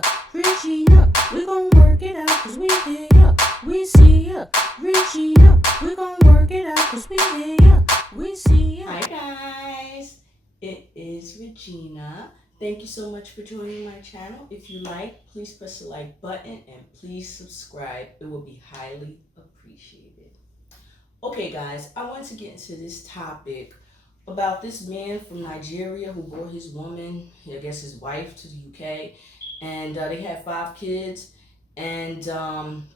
ya, Regina, we gon' work it out cause we hear ya, we see ya, Regina, we gon' work it out cause we hear ya, we see ya. Hi guys, it is Regina. Thank you so much for joining my channel. If you like, please press the like button and please subscribe. It will be highly appreciated. Okay guys, I want to get into this topic about this man from Nigeria who brought his woman, I guess his wife, to the UK, and they had 5 kids, and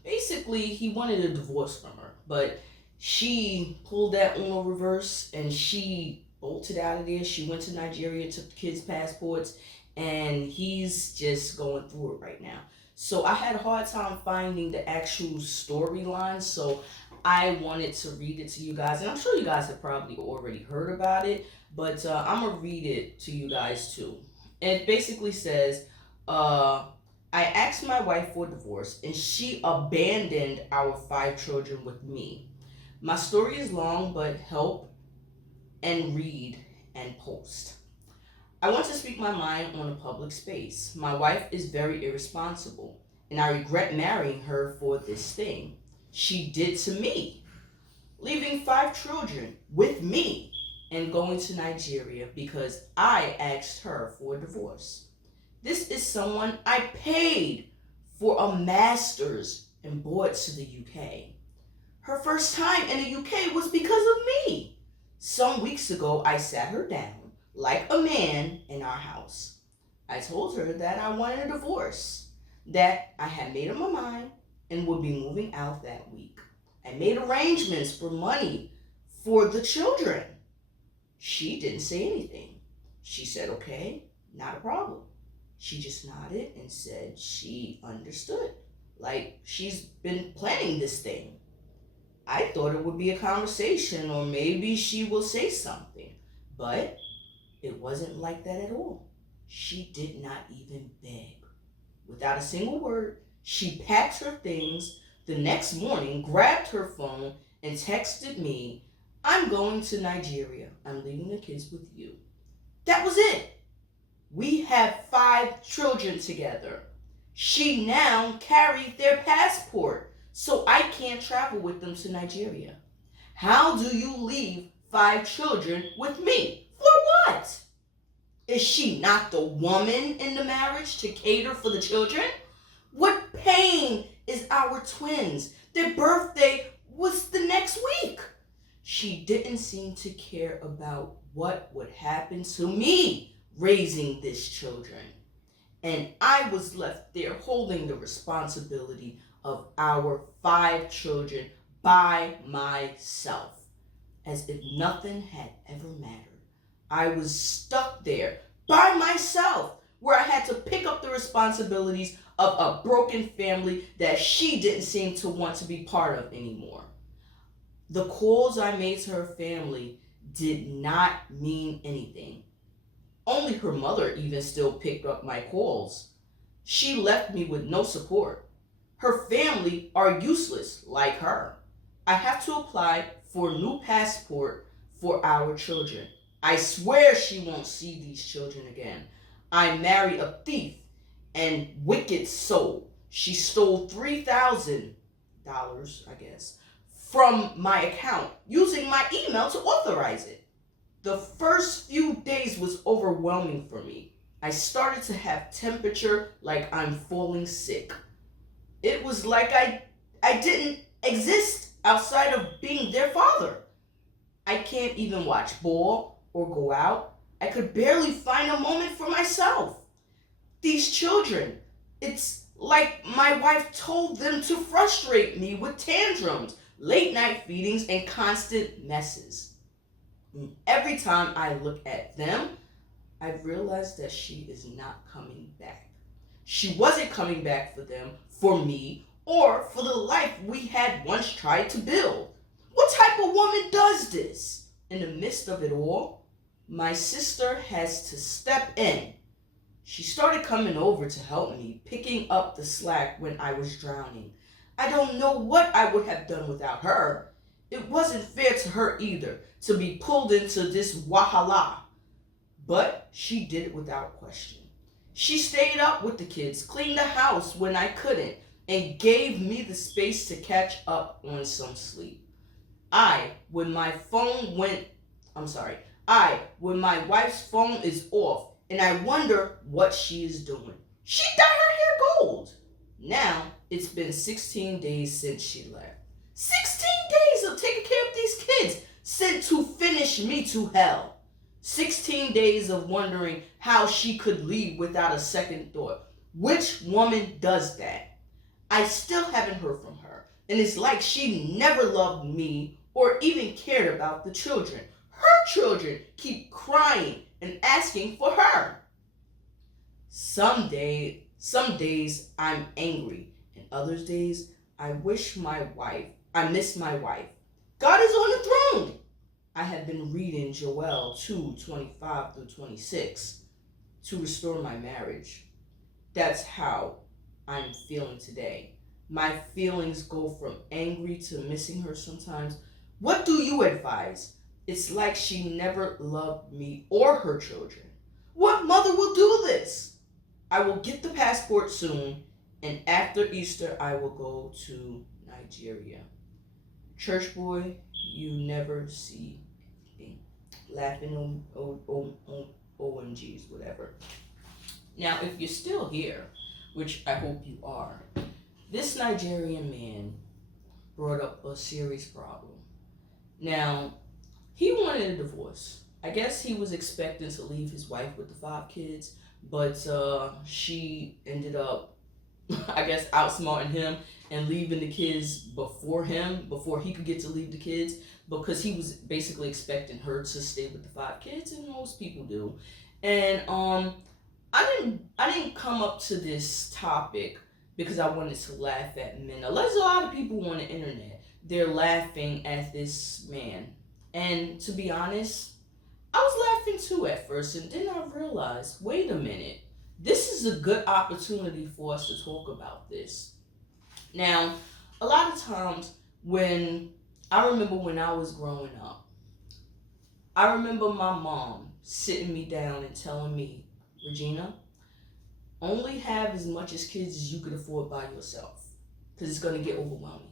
basically he wanted a divorce from her, but she pulled that Uno reverse and she bolted out of there. She went to Nigeria, took the kids' passports, and he's just going through it right now. So I had a hard time finding the actual storyline, so I wanted to read it to you guys, and I'm sure you guys have probably already heard about it, but I'm gonna read it to you guys too. It basically says, I asked my wife for divorce, and she abandoned our 5 children with me. My story is long, but help and read and post. I want to speak my mind on a public space. My wife is very irresponsible, and I regret marrying her for this thing she did to me, leaving 5 children with me and going to Nigeria because I asked her for a divorce. This is someone I paid for a master's and brought to the UK. Her first time in the UK was because of me. Some weeks ago, I sat her down like a man in our house. I told her that I wanted a divorce, that I had made up my mind and would be moving out that week. I made arrangements for money for the children. She didn't say anything. She said, okay, not a problem. She just nodded and said she understood, like she's been planning this thing. I thought it would be a conversation or maybe she will say something, but it wasn't like that at all. She did not even beg. Without a single word, she packed her things the next morning, grabbed her phone, and texted me, I'm going to Nigeria. I'm leaving the kids with you. That was it. We have 5 children together. She now carried their passport, so I can't travel with them to Nigeria. How do you leave 5 children with me? For what? Is she not the woman in the marriage to cater for the children? What pain is our twins? Their birthday was the next week. She didn't seem to care about what would happen to me raising these children. And I was left there holding the responsibility of our 5 children by myself, as if nothing had ever mattered. I was stuck there by myself, where I had to pick up the responsibilities of a broken family that she didn't seem to want to be part of anymore. The calls I made to her family did not mean anything. Only her mother even still picked up my calls. She left me with no support. Her family are useless like her. I have to apply for a new passport for our children. I swear she won't see these children again. I married a thief and wicked soul. She stole $3,000, I guess, from my account using my email to authorize it. The first few days was overwhelming for me. I started to have temperature like I'm falling sick. It was like I didn't exist outside of being their father. I can't even watch ball or go out. I could barely find a moment for myself. These children, it's like my wife told them to frustrate me with tantrums, late night feedings, and constant messes. And every time I look at them, I realize that she is not coming back. She wasn't coming back for them, for me, or for the life we had once tried to build. What type of woman does this? In the midst of it all, my sister has to step in. She started coming over to help me, picking up the slack when I was drowning. I don't know what I would have done without her. It wasn't fair to her either to be pulled into this wahala, but she did it without question. She stayed up with the kids, cleaned the house when I couldn't, and gave me the space to catch up on some sleep. I, when my phone went, I'm sorry, when my wife's phone is off and I wonder what she is doing. She dyed her hair gold. Now, it's been 16 days since she left. 16 days of taking care of these kids, sent to finish me to hell. 16 days of wondering how she could leave without a second thought. Which woman does that? I still haven't heard from her, and it's like she never loved me or even cared about the children. Her children keep crying and asking for her. Some days I'm angry, and other days I miss my wife. God is on the throne. I have been reading Joel 2:25 through 26 to restore my marriage. That's how I'm feeling today. My feelings go from angry to missing her sometimes. What do you advise? It's like she never loved me or her children. What mother will do this? I will get the passport soon, and after Easter, I will go to Nigeria. Church boy, you never see anything. Laughing on OMGs, whatever. Now, if you're still here, which I hope you are, this Nigerian man brought up a serious problem. Now, he wanted a divorce. I guess he was expecting to leave his wife with the 5 kids, but she ended up, I guess, outsmarting him and leaving the kids before he could get to leave the kids, because he was basically expecting her to stay with the 5 kids, and most people do. And I didn't come up to this topic because I wanted to laugh at men. Now, there's a lot of people on the internet. They're laughing at this man. And to be honest, I was laughing too at first, and then I realized, wait a minute, this is a good opportunity for us to talk about this. Now, a lot of times I remember when I was growing up, I remember my mom sitting me down and telling me, Regina, only have as much as kids as you could afford by yourself, because it's going to get overwhelming.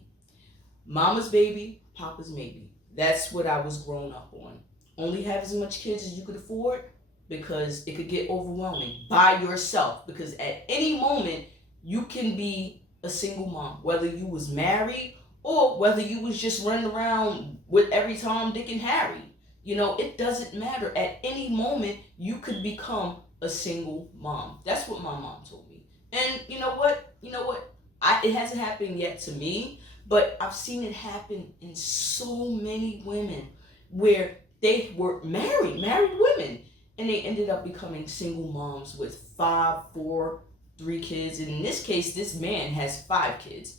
Mama's baby, papa's maybe. That's what I was grown up on. Only have as much kids as you could afford, because it could get overwhelming by yourself, because at any moment you can be a single mom, whether you was married or whether you was just running around with every Tom, Dick, and Harry. It doesn't matter. At any moment you could become a single mom. That's what my mom told me. And you know what? It hasn't happened yet to me, but I've seen it happen in so many women where they were married women, and they ended up becoming single moms with 5, 4, 3 kids. And in this case, this man has 5 kids.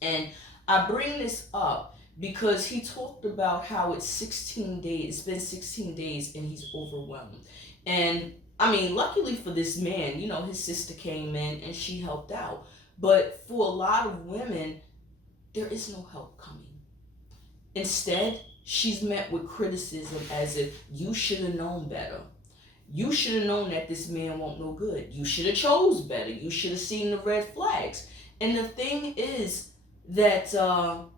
And I bring this up because he talked about how it's 16 days. It's been 16 days and he's overwhelmed. And I mean, luckily for this man, his sister came in and she helped out. But for a lot of women, there is no help coming. Instead, she's met with criticism as if you should have known better. You should have known that this man won't no good. You should have chose better. You should have seen the red flags. And the thing is that a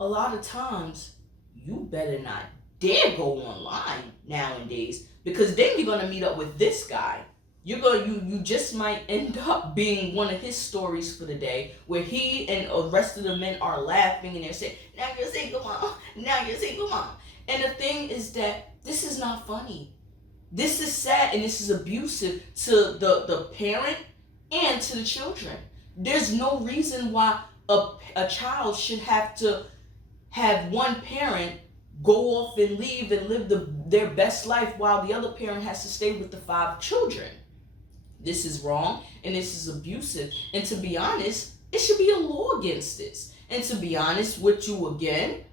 lot of times you better not dare go online nowadays, because then you're gonna meet up with this guy. You just might end up being one of his stories for the day, where he and the rest of the men are laughing and they're saying, now you're a single mom, now you're a single mom. And the thing is that this is not funny. This is sad, and this is abusive to the parent and to the children. There's no reason why a child should have to have one parent go off and leave and live their best life while the other parent has to stay with the 5 children. This is wrong, and this is abusive. And to be honest, it should be a law against this. And to be honest with you again,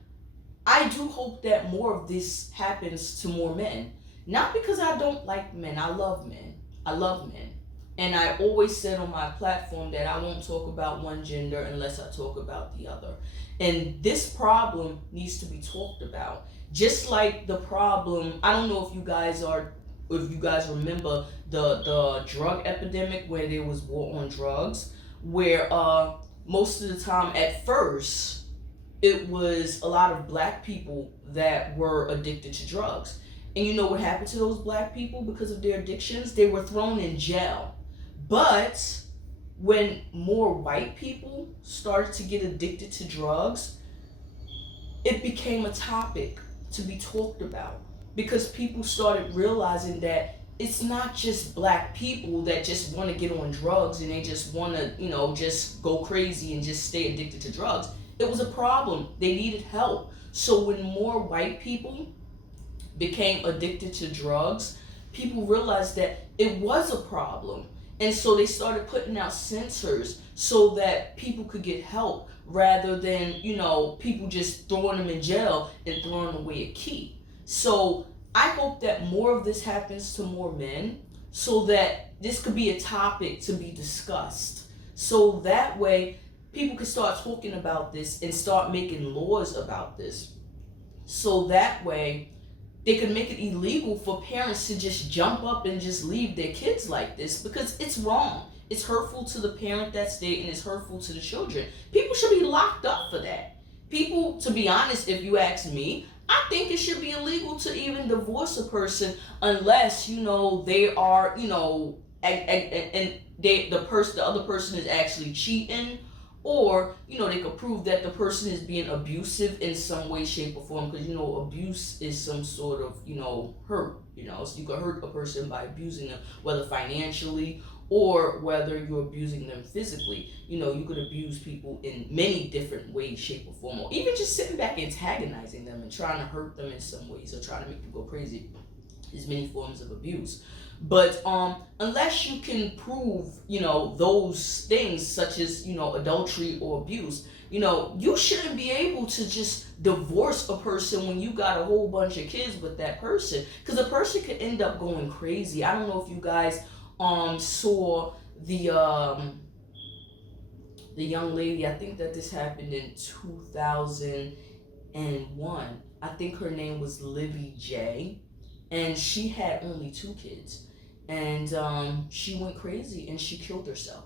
I do hope that more of this happens to more men. Not because I don't like men. I love men. I love men. And I always said on my platform that I won't talk about one gender unless I talk about the other. And this problem needs to be talked about. Just like the problem, I don't know if you guys are if you guys remember the drug epidemic where there was war on drugs, where most of the time at first it was a lot of black people that were addicted to drugs. And you know what happened to those black people because of their addictions? They were thrown in jail. But when more white people started to get addicted to drugs, it became a topic to be talked about because people started realizing that it's not just black people that just want to get on drugs and they just want to, just go crazy and just stay addicted to drugs. It was a problem. They needed help. So when more white people became addicted to drugs, people realized that it was a problem. And so they started putting out censors so that people could get help rather than, people just throwing them in jail and throwing away a key. So I hope that more of this happens to more men so that this could be a topic to be discussed. So that way people can start talking about this and start making laws about this. So that way they could make it illegal for parents to just jump up and just leave their kids like this because it's wrong. It's hurtful to the parent that's there and it's hurtful to the children. People should be locked up for that. People, to be honest, if you ask me, I think it should be illegal to even divorce a person unless, they are, and the other person is actually cheating, or they could prove that the person is being abusive in some way, shape, or form, because abuse is some sort of hurt. So you could hurt a person by abusing them, whether financially or whether you're abusing them physically. You could abuse people in many different ways, shape, or form, or even just sitting back antagonizing them and trying to hurt them in some ways or trying to make them go crazy. There's many forms of abuse. But unless you can prove, those things such as, adultery or abuse, you shouldn't be able to just divorce a person when you got a whole bunch of kids with that person, because a person could end up going crazy. I don't know if you guys saw the young lady. I think that this happened in 2001. I think her name was Livy J, and she had only 2 kids, and she went crazy and she killed herself.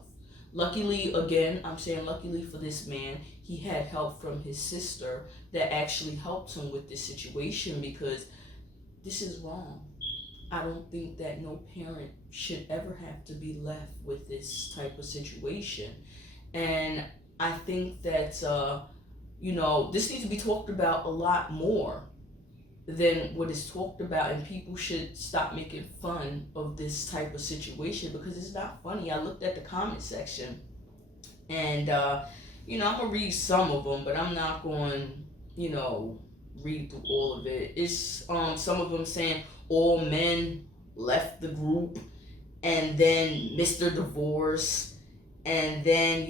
Luckily, again, I'm saying luckily for this man, he had help from his sister that actually helped him with this situation, because this is wrong. I don't think that no parent should ever have to be left with this type of situation. And I think that, this needs to be talked about a lot more than what is talked about, and people should stop making fun of this type of situation because it's not funny. I looked at the comment section, and I'm gonna read some of them, but I'm not going read through all of it. It's some of them saying all men left the group, and then Mr. Divorce, and then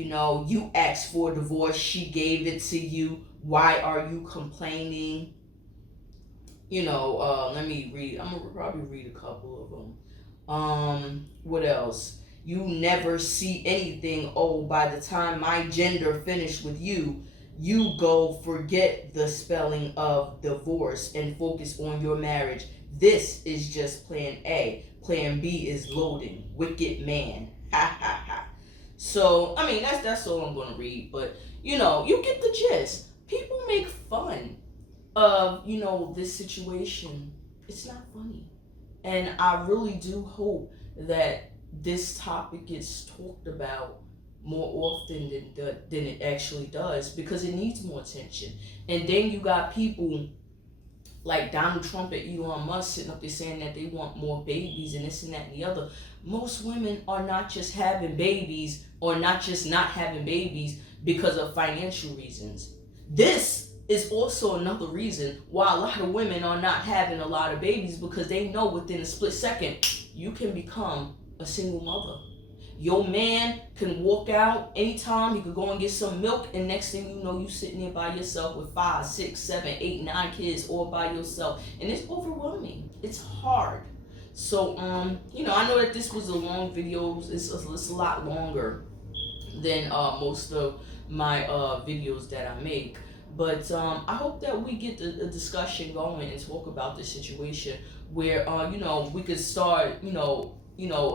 you asked for a divorce, she gave it to you, why are you complaining? Let me read. I'm gonna probably read a couple of them. What else? You never see anything. Oh, by the time my gender finished with you, you go forget the spelling of divorce and focus on your marriage. This is just plan A. Plan B is loading. Wicked man. Ha ha ha. So, I mean, that's all I'm gonna read. But you get the gist. People make fun of this situation. It's not funny, and I really do hope that this topic gets talked about more often than it actually does, because it needs more attention. And then you got people like Donald Trump and Elon Musk sitting up there saying that they want more babies and this and that and the other. Most women are not just having babies, or not just not having babies because of financial reasons. This is also another reason why a lot of women are not having a lot of babies, because they know within a split second you can become a single mother. Your man can walk out anytime, he could go and get some milk, and next thing you know, you sitting there by yourself with 5, 6, 7, 8, 9 kids all by yourself, and it's overwhelming. It's hard. So I know that this was a long video. It's a lot longer than most of my videos that I make. But I hope that we get a discussion going and talk about this situation where we could start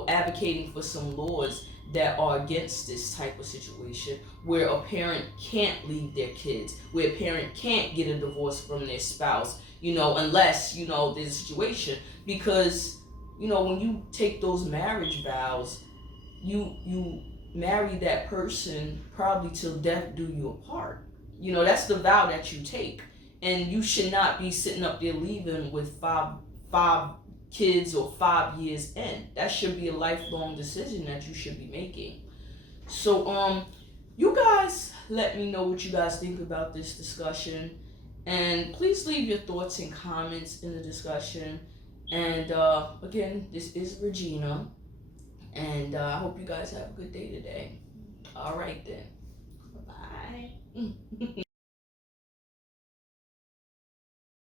advocating for some laws that are against this type of situation, where a parent can't leave their kids, where a parent can't get a divorce from their spouse, unless there's a situation. Because when you take those marriage vows, you marry that person probably till death do you apart. That's the vow that you take. And you should not be sitting up there leaving with five kids or 5 years in. That should be a lifelong decision that you should be making. So you guys let me know what you guys think about this discussion, and please leave your thoughts and comments in the discussion. And again, this is Regina, and I hope you guys have a good day today. All right then. Bye.